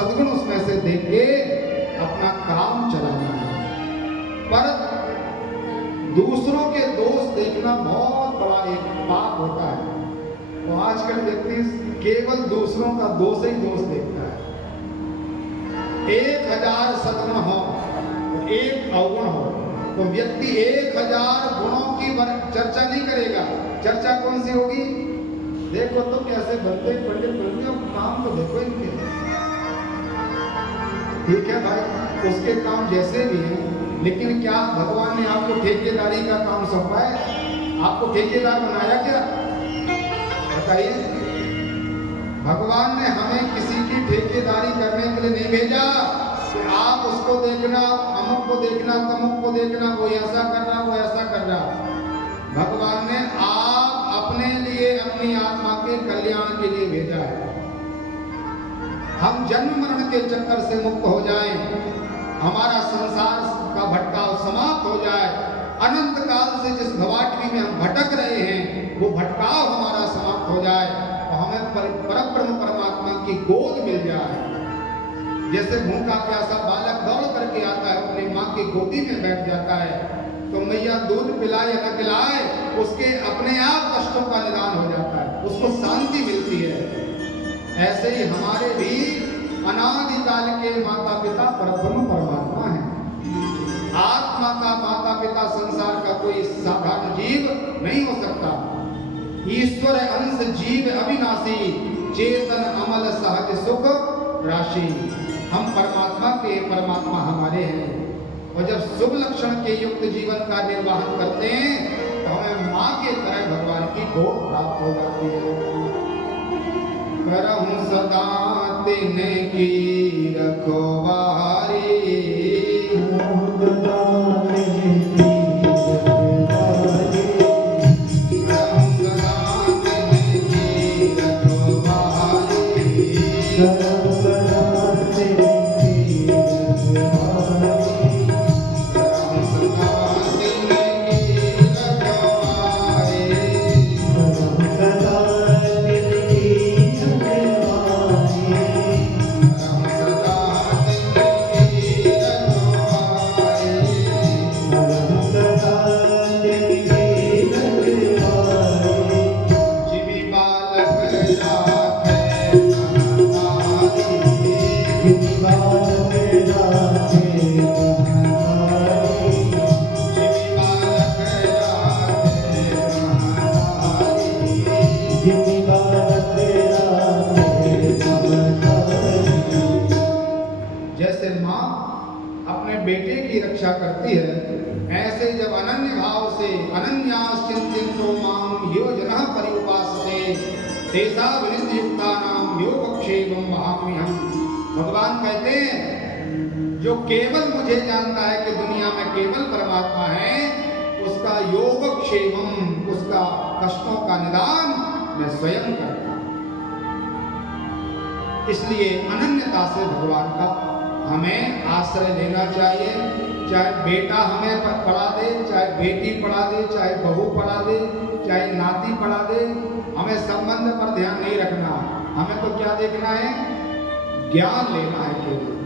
सद्गुण उसमें से देख के अपना काम चलाना है। पर दूसरों के दोष देखना बहुत बड़ा एक पाप होता है। तो आजकल व्यक्ति केवल दूसरों का दोष ही दोष देखता है। 1000 सद्गुण हो, एक अवगुण हो, तो व्यक्ति 1000 गुणों की चर्चा नहीं करेगा। चर्चा कौन सी होगी? देखो तो कैसे बनते पंडित बनते, अब काम तो देखो इनके। ठीक है भाई, उसके काम जैसे भी हैं, लेकिन क्या भगवान ने आपको ठेकेदारी का काम सौंपा है? आपको ठेकेदार बनाया क्या? बताइए। भगवान ने हमें किसी की ठेकेदारी करने के लिए नहीं भेजा कि आप उसको देखना, अमुक को देखना, तमुक को देखना, वो ऐसा कर रहा, वो ऐसा कर रहा। भगवान ने आप अपने लिए, अपनी आत्मा के कल्याण के लिए भेजा है। हम जन्म मरण के चक्कर से मुक्त हो जाएं, हमारा संसार का भटकाव समाप्त हो जाए, अनंत काल से जिस भवाटवी में हम भटक रहे हैं वो भटकाव हमारा समाप्त हो जाए, तो हमें परब्रह्म परमात्मा की गोद मिल जाए। जैसे भूखा प्यासा बालक दौड़ करके आता है, अपनी माँ की गोदी में बैठ जाता है, तो मैया दूध पिलाए न पिलाए उसके अपने आप कष्टों का निदान हो जाता है, उसको शांति मिलती है। ऐसे ही हमारे भी अनादिकाल के माता पिता परब्रह्म परमात्मा हैं। आत्मा का माता पिता संसार का कोई साधारण जीव नहीं हो सकता। ईश्वर अंश जीव अविनाशी, चेतन अमल सहज सुख राशि। हम परमात्मा के, परमात्मा हमारे हैं। और जब शुभ लक्षण के युक्त जीवन का निर्वाहन करते हैं तो हमें माँ के तरह भगवान की गोद प्राप्त हो जाती है। करहूं सदा तिनकी रखवारी, बेटे की रक्षा करती है, ऐसे जब अनन्य भाव से अनन्याश्चिंतितो मां यो जनः पर्युपासते तेषा विनिर्युक्तानां योगक्षेमं वहाम्यहम्। भगवान कहते हैं जो केवल मुझे जानता है कि दुनिया में केवल परमात्मा है, उसका योगक्षेमम, उसका कष्टों का निदान मैं स्वयं करता हूं। इसलिए अनन्यता से भगवान का हमें आश्रय लेना चाहिए। चाहे बेटा हमें पढ़ा दे, चाहे बेटी पढ़ा दे, चाहे बहू पढ़ा दे, चाहे नाती पढ़ा दे, हमें संबंध पर ध्यान नहीं रखना। हमें तो क्या देखना है? ज्ञान लेना है केवल।